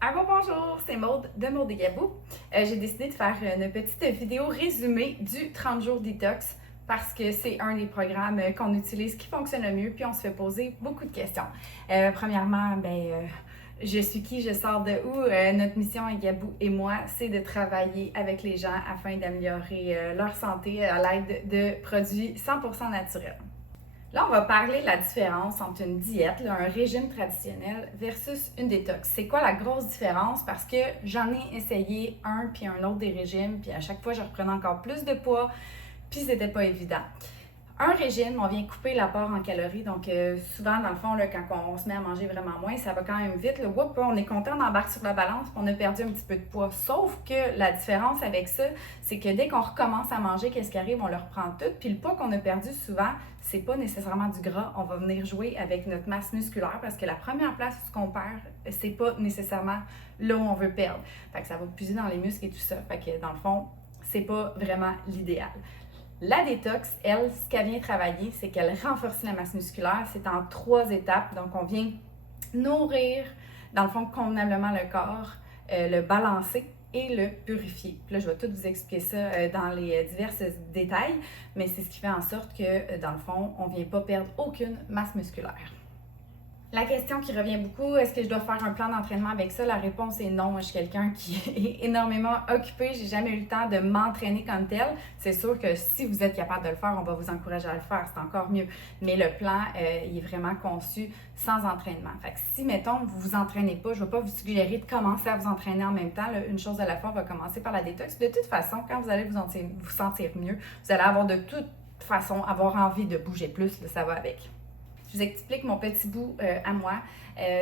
Bonjour, c'est Maude de Maude et Gabou. J'ai décidé de faire une petite vidéo résumée du 30 jours détox parce que c'est un des programmes qu'on utilise qui fonctionne le mieux, puis on se fait poser beaucoup de questions. Premièrement, je suis qui, je sors de où? Notre mission à Gabou et moi, c'est de travailler avec les gens afin d'améliorer leur santé à l'aide de produits 100% naturels. Là, on va parler de la différence entre une diète, là, un régime traditionnel versus une détox. C'est quoi la grosse différence? Parce que j'en ai essayé un puis un autre des régimes, puis à chaque fois, je reprenais encore plus de poids, puis c'était pas évident. Un régime, on vient couper l'apport en calories. Donc, souvent, dans le fond, là, quand on se met à manger vraiment moins, ça va quand même vite. Là, on est content d'embarquer sur la balance, puis on a perdu un petit peu de poids. Sauf que la différence avec ça, c'est que dès qu'on recommence à manger, qu'est-ce qui arrive? On le reprend tout. Puis le poids qu'on a perdu souvent, c'est pas nécessairement du gras. On va venir jouer avec notre masse musculaire parce que la première place où ce qu'on perd, c'est pas nécessairement là où on veut perdre. Fait que ça va puiser dans les muscles et tout ça. Fait que dans le fond, c'est pas vraiment l'idéal. La détox, elle, ce qu'elle vient travailler, c'est qu'elle renforce la masse musculaire. C'est en 3 étapes. Donc, on vient nourrir, dans le fond, convenablement le corps, le balancer et le purifier. Puis là, je vais tout vous expliquer ça dans les divers détails, mais c'est ce qui fait en sorte que, dans le fond, on ne vient pas perdre aucune masse musculaire. La question qui revient beaucoup, est-ce que je dois faire un plan d'entraînement avec ça? La réponse est non. Moi, je suis quelqu'un qui est énormément occupé. J'ai jamais eu le temps de m'entraîner comme tel. C'est sûr que si vous êtes capable de le faire, on va vous encourager à le faire. C'est encore mieux. Mais le plan, il est vraiment conçu sans entraînement. Fait que si, mettons, vous vous entraînez pas, je ne vais pas vous suggérer de commencer à vous entraîner en même temps. Là, une chose à la fois, on va commencer par la détox. De toute façon, quand vous allez vous sentir mieux, vous allez avoir de toute façon avoir envie de bouger plus. Là, ça va avec. Je vous explique mon petit bout à moi.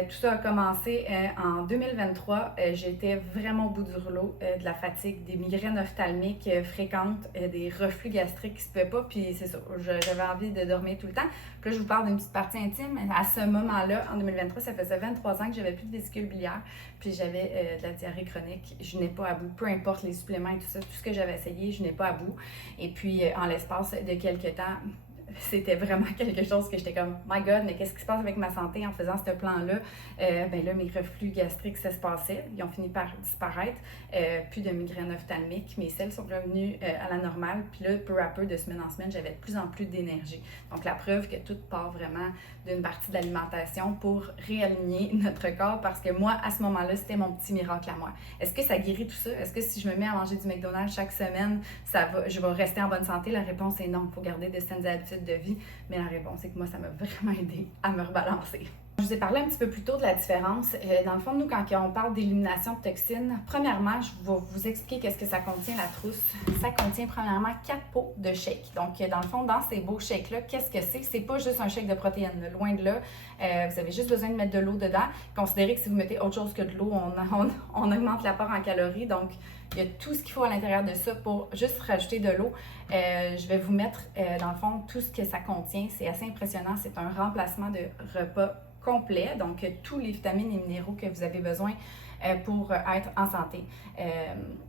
Tout ça a commencé en 2023. J'étais vraiment au bout du rouleau de la fatigue, des migraines ophtalmiques fréquentes, des reflux gastriques qui se pouvaient pas. Puis c'est ça, j'avais envie de dormir tout le temps. Puis là, je vous parle d'une petite partie intime. À ce moment-là, en 2023, ça faisait 23 ans que j'avais plus de vésicule biliaire. Puis j'avais de la diarrhée chronique. Je n'ai pas à bout. Peu importe les suppléments et tout ça, tout ce que j'avais essayé, je n'ai pas à bout. Et puis, en l'espace de quelques temps, c'était vraiment quelque chose que j'étais comme « My God, mais qu'est-ce qui se passe avec ma santé en faisant ce plan-là? » Là, mes reflux gastriques, ça se passait. Ils ont fini par disparaître. Plus de migraines ophtalmiques. Mes selles sont revenues à la normale. Puis là, peu à peu, de semaine en semaine, j'avais de plus en plus d'énergie. Donc, la preuve que tout part vraiment d'une partie de l'alimentation pour réaligner notre corps parce que moi, à ce moment-là, c'était mon petit miracle à moi. Est-ce que ça guérit tout ça? Est-ce que si je me mets à manger du McDonald's chaque semaine, je vais rester en bonne santé? La réponse est non. Il faut garder de saines habitudes de vie, mais la réponse est que moi, ça m'a vraiment aidé à me rebalancer. Je vous ai parlé un petit peu plus tôt de la différence. Dans le fond, nous, quand on parle d'élimination de toxines, premièrement, je vais vous expliquer qu'est-ce que ça contient, la trousse. Ça contient premièrement 4 pots de shake. Donc, dans le fond, dans ces beaux shakes-là, qu'est-ce que c'est? C'est pas juste un shake de protéines, là. Loin de là. Vous avez juste besoin de mettre de l'eau dedans. Considérez que si vous mettez autre chose que de l'eau, on augmente l'apport en calories. Donc, il y a tout ce qu'il faut à l'intérieur de ça pour juste rajouter de l'eau. Je vais vous mettre, dans le fond, tout ce que ça contient. C'est assez impressionnant. C'est un remplacement de repas complet, donc tous les vitamines et minéraux que vous avez besoin pour être en santé.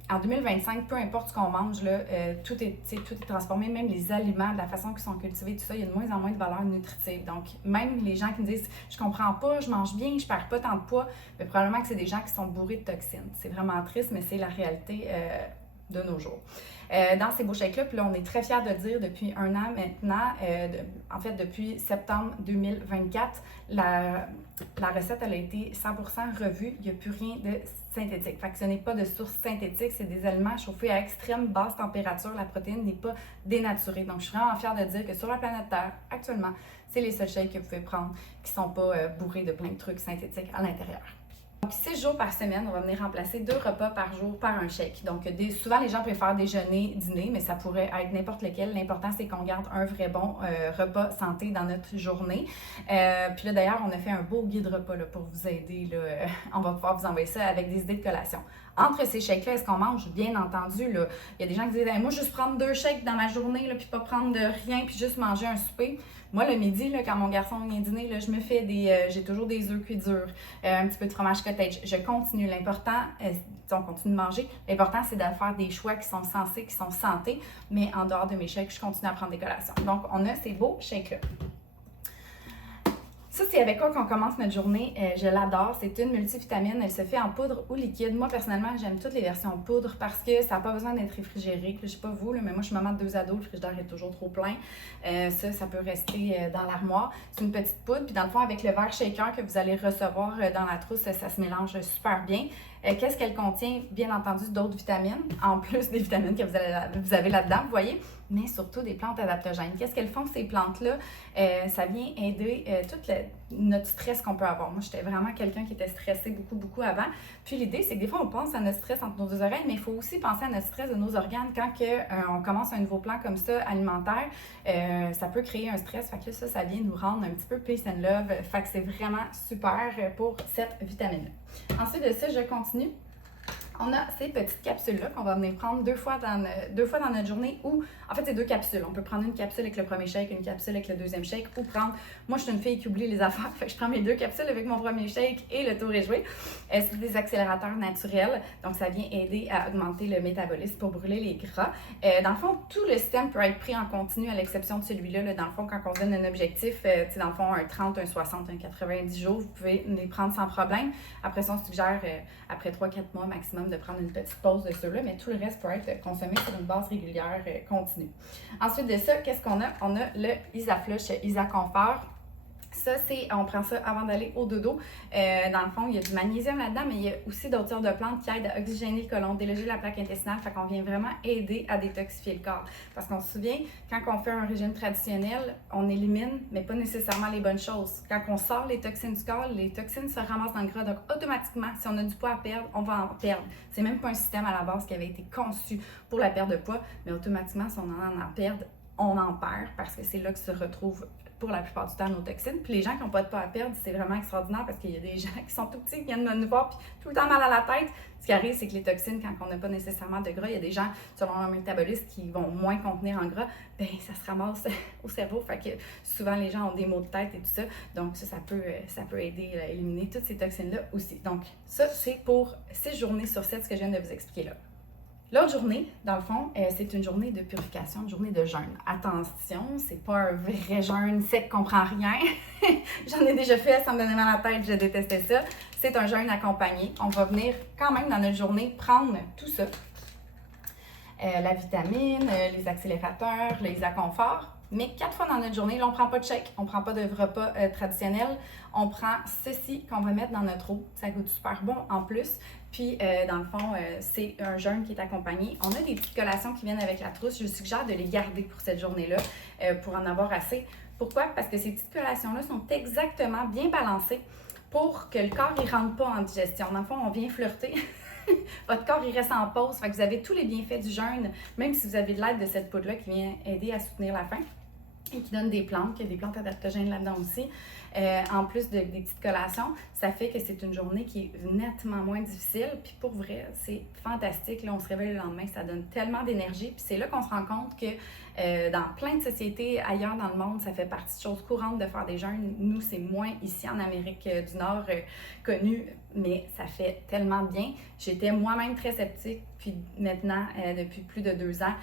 En 2025, peu importe ce qu'on mange, là, tout est transformé, même les aliments, de la façon qu'ils sont cultivés, tout ça, il y a de moins en moins de valeur nutritive. Donc, même les gens qui me disent « je comprends pas, je mange bien, je perds pas tant de poids », mais probablement que c'est des gens qui sont bourrés de toxines. C'est vraiment triste, mais c'est la réalité de nos jours. Dans ces beaux shakes-là, puis là, on est très fiers de dire depuis un an maintenant, en fait depuis septembre 2024, la recette elle a été 100% revue. Il n'y a plus rien de synthétique. Fait que ce n'est pas de source synthétique, c'est des aliments chauffés à extrême basse température. La protéine n'est pas dénaturée. Donc, je suis vraiment fière de dire que sur la planète Terre, actuellement, c'est les seuls shakes que vous pouvez prendre qui ne sont pas bourrés de plein de trucs synthétiques à l'intérieur. Donc, 6 jours par semaine, on va venir remplacer 2 repas par jour par un shake. Donc, souvent, les gens préfèrent déjeuner, dîner, mais ça pourrait être n'importe lequel. L'important, c'est qu'on garde un vrai bon repas santé dans notre journée. Puis là, d'ailleurs, on a fait un beau guide repas là, pour vous aider. Là. On va pouvoir vous envoyer ça avec des idées de collation. Entre ces shakes-là, est-ce qu'on mange? Bien entendu, là, il y a des gens qui disent moi, juste prendre 2 shakes dans ma journée, là, puis pas prendre de rien, puis juste manger un souper. Moi, le midi, là, quand mon garçon vient dîner, là, je me fais j'ai toujours des œufs cuits durs, un petit peu de fromage cottage. Je continue. L'important, on continue de manger. L'important, c'est de faire des choix qui sont sensés, qui sont santé, mais en dehors de mes shakes, je continue à prendre des collations. Donc, on a ces beaux shakes-là. Ça, c'est avec quoi qu'on commence notre journée. Je l'adore. C'est une multivitamine. Elle se fait en poudre ou liquide. Moi, personnellement, j'aime toutes les versions poudre parce que ça n'a pas besoin d'être réfrigéré. Je sais pas vous, là, mais moi, je suis maman de 2 ados. Le frigidaire est toujours trop plein. Ça peut rester dans l'armoire. C'est une petite poudre. Puis dans le fond, avec le verre shaker que vous allez recevoir dans la trousse, ça se mélange super bien. Qu'est-ce qu'elle contient? Bien entendu, d'autres vitamines, en plus des vitamines que vous avez là-dedans, vous voyez, mais surtout des plantes adaptogènes. Qu'est-ce qu'elles font, ces plantes-là? Ça vient aider notre stress qu'on peut avoir. Moi, j'étais vraiment quelqu'un qui était stressé beaucoup avant. Puis l'idée, c'est que des fois, on pense à notre stress entre nos deux oreilles, mais il faut aussi penser à notre stress de nos organes quand on commence un nouveau plan comme ça, alimentaire. Ça peut créer un stress. Fait que ça vient nous rendre un petit peu peace and love. Fait que c'est vraiment super pour cette vitamine-là. Ensuite de ça, je continue. On a ces petites capsules-là qu'on va venir prendre deux fois dans notre journée ou, en fait, c'est 2 capsules. On peut prendre une capsule avec le premier shake, une capsule avec le deuxième shake ou prendre, moi, je suis une fille qui oublie les affaires, fait que je prends mes 2 capsules avec mon premier shake et le tour est joué. C'est des accélérateurs naturels, donc ça vient aider à augmenter le métabolisme pour brûler les gras. Dans le fond, tout le système peut être pris en continu à l'exception de celui-là. Là, dans le fond, quand on donne un objectif, dans le fond, un 30, un 60, un 90 jours, vous pouvez les prendre sans problème. Après ça, on suggère, après 3-4 mois maximum, de prendre une petite pause de ceux-là, mais tout le reste peut être consommé sur une base régulière continue. Ensuite de ça, qu'est-ce qu'on a? On a le Isaflush Isaconfort. Ça, on prend ça avant d'aller au dodo. Dans le fond, il y a du magnésium là-dedans, mais il y a aussi d'autres sortes de plantes qui aident à oxygéner le côlon, déloger la plaque intestinale. Fait qu'on vient vraiment aider à détoxifier le corps. Parce qu'on se souvient, quand on fait un régime traditionnel, on élimine, mais pas nécessairement les bonnes choses. Quand on sort les toxines du corps, les toxines se ramassent dans le gras. Donc, automatiquement, si on a du poids à perdre, on va en perdre. C'est même pas un système à la base qui avait été conçu pour la perte de poids, mais automatiquement, si on en perd, on en perd parce que c'est là que se retrouvent pour la plupart du temps nos toxines. Puis les gens qui n'ont pas de poids à perdre, c'est vraiment extraordinaire parce qu'il y a des gens qui sont tout petits, qui viennent nous voir, puis tout le temps mal à la tête. Ce qui arrive, c'est que les toxines, quand on n'a pas nécessairement de gras, il y a des gens, selon leur métabolisme, qui vont moins contenir en gras, ben ça se ramasse au cerveau. Fait que souvent, les gens ont des maux de tête et tout ça. Donc ça peut aider à éliminer toutes ces toxines-là aussi. Donc ça, c'est pour 6 journées sur 7, ce que je viens de vous expliquer là. L'autre journée, dans le fond, c'est une journée de purification, une journée de jeûne. Attention, c'est pas un vrai jeûne sec qu'on prend rien. J'en ai déjà fait, ça me donnait mal à la tête, je détestais ça. C'est un jeûne accompagné. On va venir quand même dans notre journée prendre tout ça. La vitamine, les accélérateurs, les Isaconfort. Mais 4 fois dans notre journée, là, on ne prend pas de shake, on ne prend pas de repas traditionnel. On prend ceci qu'on va mettre dans notre eau. Ça goûte super bon en plus. Puis, dans le fond, c'est un jeûne qui est accompagné. On a des petites collations qui viennent avec la trousse. Je suggère de les garder pour cette journée-là, pour en avoir assez. Pourquoi? Parce que ces petites collations-là sont exactement bien balancées pour que le corps ne rentre pas en digestion. Dans le fond, on vient flirter. Votre corps, il reste en pause. Fait que vous avez tous les bienfaits du jeûne, même si vous avez de l'aide de cette poudre-là qui vient aider à soutenir la faim et qui donne des plantes, il y a des plantes adaptogènes là-dedans aussi. En plus des petites collations, ça fait que c'est une journée qui est nettement moins difficile. Puis pour vrai, c'est fantastique. Là, on se réveille le lendemain, ça donne tellement d'énergie. Puis c'est là qu'on se rend compte que dans plein de sociétés ailleurs dans le monde, ça fait partie de choses courantes de faire des jeûnes. Nous, c'est moins ici en Amérique du Nord connu, mais ça fait tellement bien. J'étais moi-même très sceptique, puis maintenant, depuis plus de 2 ans,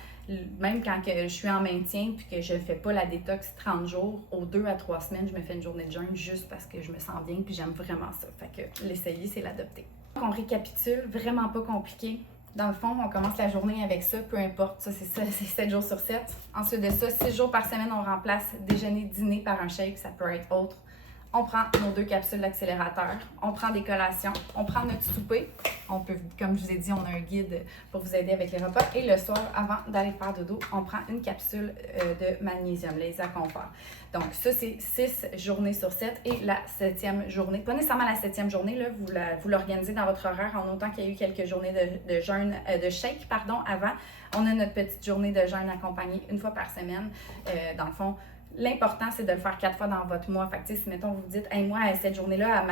même quand je suis en maintien puis que je ne fais pas la détox 30 jours, aux 2 à 3 semaines, je me fais une journée de jeûne juste parce que je me sens bien puis j'aime vraiment ça. Fait que l'essayer, c'est l'adopter. On récapitule, vraiment pas compliqué. Dans le fond, on commence la journée avec ça, peu importe, ça c'est 7 jours sur 7. Ensuite de ça, 6 jours par semaine, on remplace déjeuner, dîner par un shake, ça peut être autre. On prend nos 2 capsules d'accélérateur, on prend des collations, on prend notre souper. On peut, comme je vous ai dit, on a un guide pour vous aider avec les repas. Et le soir, avant d'aller faire dodo, on prend une capsule de magnésium, les Isaconfort. Donc ça, c'est 6 journées sur 7 et la 7e journée. Pas nécessairement la 7e journée, là, vous l'organisez dans votre horaire en autant qu'il y a eu quelques journées de jeûne, de shake, pardon, avant. On a notre petite journée de jeûne accompagnée une fois par semaine. Dans le fond, l'important, c'est de le faire 4 fois dans votre mois. Fait que, si, mettons, vous dites, hey, moi, cette journée-là,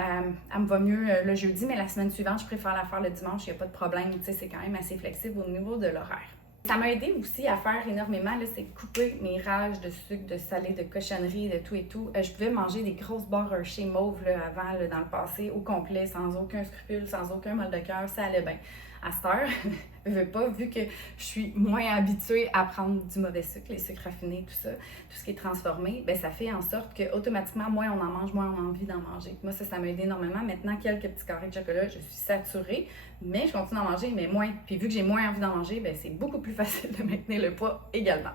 elle me va mieux le jeudi, mais la semaine suivante, je préfère la faire le dimanche, il n'y a pas de problème. C'est quand même assez flexible au niveau de l'horaire. Ça m'a aidé aussi à faire énormément, c'est couper mes rages de sucre, de salé, de cochonnerie, de tout et tout. Je pouvais manger des grosses barres Hershey mauve avant, dans le passé, au complet, sans aucun scrupule, sans aucun mal de cœur, ça allait bien. À cette heure, je veux pas, vu que je suis moins habituée à prendre du mauvais sucre, les sucres raffinés, tout ça, tout ce qui est transformé, ben ça fait en sorte que automatiquement, moins on en mange, moins on a envie d'en manger. Moi, ça m'a aidé énormément. Maintenant, quelques petits carrés de chocolat, je suis saturée, mais je continue d'en manger, mais moins. Puis vu que j'ai moins envie d'en manger, ben c'est beaucoup plus facile de maintenir le poids également.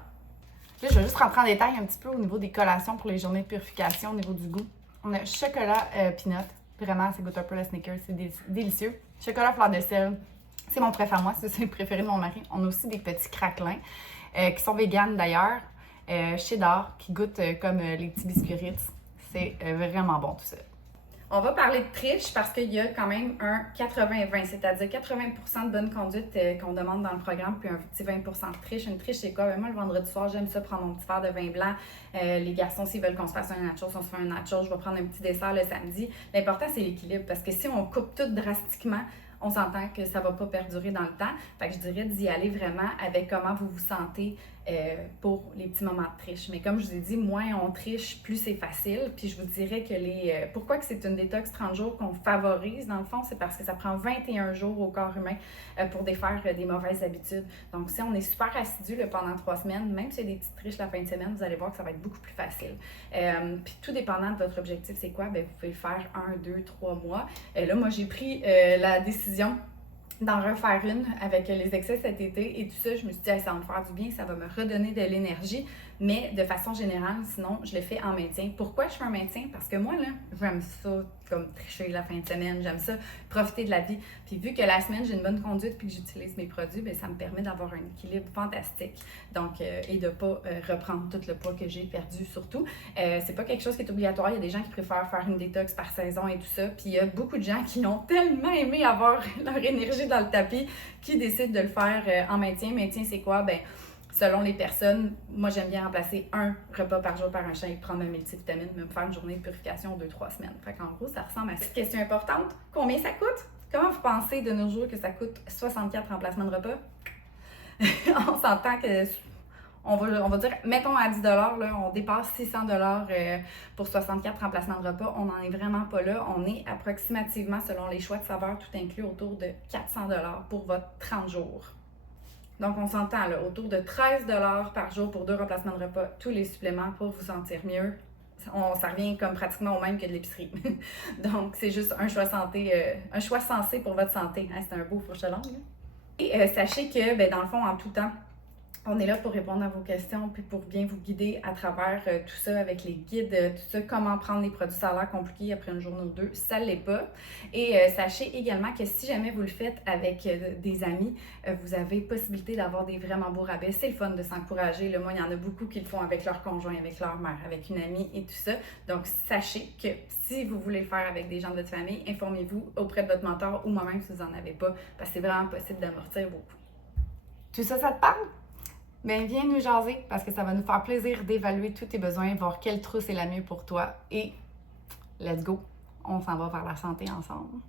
Là, je vais juste rentrer en détail un petit peu au niveau des collations pour les journées de purification, au niveau du goût. On a chocolat peanut. Vraiment, ça goûte un peu la Snickers. C'est délicieux. Chocolat fleur de sel. C'est mon préféré à moi. C'est le préféré de mon mari. On a aussi des petits craquelins qui sont véganes d'ailleurs. Cheddar qui goûtent comme les petits biscuits Ritz. C'est vraiment bon tout ça. On va parler de triche parce qu'il y a quand même un 80-20, c'est-à-dire 80% de bonne conduite qu'on demande dans le programme, puis un petit 20% de triche. Une triche, c'est quoi? Ben moi, le vendredi soir, j'aime ça prendre mon petit verre de vin blanc. Les garçons, s'ils veulent qu'on se fasse un nachos, on se fait un nachos. Je vais prendre un petit dessert le samedi. L'important, c'est l'équilibre parce que si on coupe tout drastiquement, on s'entend que ça ne va pas perdurer dans le temps. Fait que je dirais d'y aller vraiment avec comment vous vous sentez pour les petits moments de triche. Mais comme je vous ai dit, moins on triche, plus c'est facile. Puis je vous dirais que pourquoi que c'est une détox 30 jours qu'on favorise, dans le fond, c'est parce que ça prend 21 jours au corps humain pour défaire des mauvaises habitudes. Donc si on est super assidu pendant 3 semaines, même si il y a des petites triches la fin de semaine, vous allez voir que ça va être beaucoup plus facile. Puis tout dépendant de votre objectif, c'est quoi? Bien, vous pouvez le faire 1, 2, 3 mois. Là, moi, j'ai pris la décision d'en refaire une avec les excès cet été et tout ça, je me suis dit, ça va me faire du bien, ça va me redonner de l'énergie, mais de façon générale, sinon, je le fais en maintien. Pourquoi je fais un maintien? Parce que moi, là, j'aime ça, comme tricher la fin de semaine, j'aime ça, profiter de la vie. Puis vu que la semaine, j'ai une bonne conduite puis que j'utilise mes produits, bien, ça me permet d'avoir un équilibre fantastique. Donc, et de ne pas reprendre tout le poids que j'ai perdu surtout. C'est pas quelque chose qui est obligatoire. Il y a des gens qui préfèrent faire une détox par saison et tout ça. Puis il y a beaucoup de gens qui ont tellement aimé avoir leur énergie dans le tapis qui décident de le faire en maintien. Maintien, c'est quoi? Ben, selon les personnes, moi j'aime bien remplacer un repas par jour par un shake, prendre un multivitamine, même faire une journée de purification 2-3 semaines. Fait qu'en gros, ça ressemble à cette question importante. Combien ça coûte? Comment vous pensez de nos jours que ça coûte 64 remplacements de repas? On s'entend que on va dire, mettons à 10 là, on dépasse 600 pour 64 remplacements de repas. On n'en est vraiment pas là. On est approximativement, selon les choix de saveurs, tout inclus, autour de 400 pour votre 30 jours. Donc, on s'entend là, autour de 13 par jour pour 2 remplacements de repas, tous les suppléments pour vous sentir mieux. Ça revient comme pratiquement au même que de l'épicerie. Donc, c'est juste un choix santé, un choix sensé pour votre santé. Hein, c'est un beau fourche-langue. Et sachez que, ben, dans le fond, en tout temps, on est là pour répondre à vos questions puis pour bien vous guider à travers tout ça avec les guides, tout ça, comment prendre les produits. Ça a l'air compliqué après une journée ou deux, ça ne l'est pas. Et sachez également que si jamais vous le faites avec des amis, vous avez possibilité d'avoir des vraiment beaux rabais. C'est le fun de s'encourager. Moi, il y en a beaucoup qui le font avec leur conjoint, avec leur mère, avec une amie et tout ça. Donc, sachez que si vous voulez le faire avec des gens de votre famille, informez-vous auprès de votre mentor ou moi-même si vous n'en avez pas, parce que c'est vraiment possible d'amortir beaucoup. Tout ça, ça te parle? Bien, viens nous jaser parce que ça va nous faire plaisir d'évaluer tous tes besoins, voir quelle trousse est la mieux pour toi et let's go, on s'en va vers la santé ensemble.